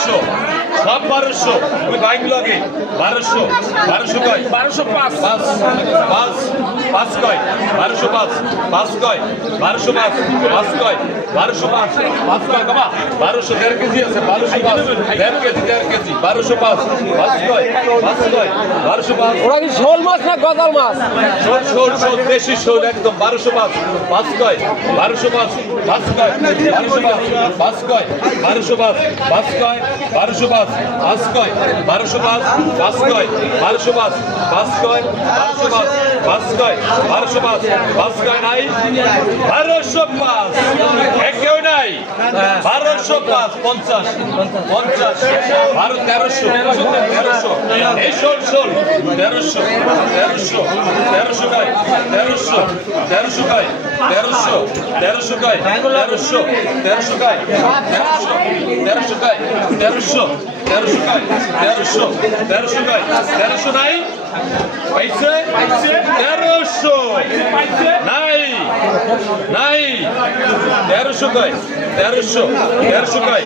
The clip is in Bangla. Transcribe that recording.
1200 সব 1200 ওই বাইক লগে 1200 কয় 1205 পাঁচ পাঁচ পাঁচ কয় 1205 পাঁচ কয় 1205 পাঁচ কয় 1205 পাঁচ কয় কমা 1200 দেড় কেজি আছে 1205 দেড় কেজি 1205 পাঁচ কয় 1205 ওরা কি শোল মাছ না গজাল মাছ? শোল দেশি শোল একদম 1205 পাঁচ কয় 1205 পাঁচ কয় 1205 পাঁচ কয় 1205 পাঁচ কয় 1205 পাঁচ কয় 1205 পাঁচ কয় 1205 পাঁচ কয় 1205 পাঁচ কয় 1205 পাঁচ কয় নাই 1205 একেও নাই 1205 50 1300 এই শোল 1300 গায় 1300 গায় 1300 গায় 1300 গায় 1300 নাই পাইছে 1300 নাই 1300 গায় 1300 গায়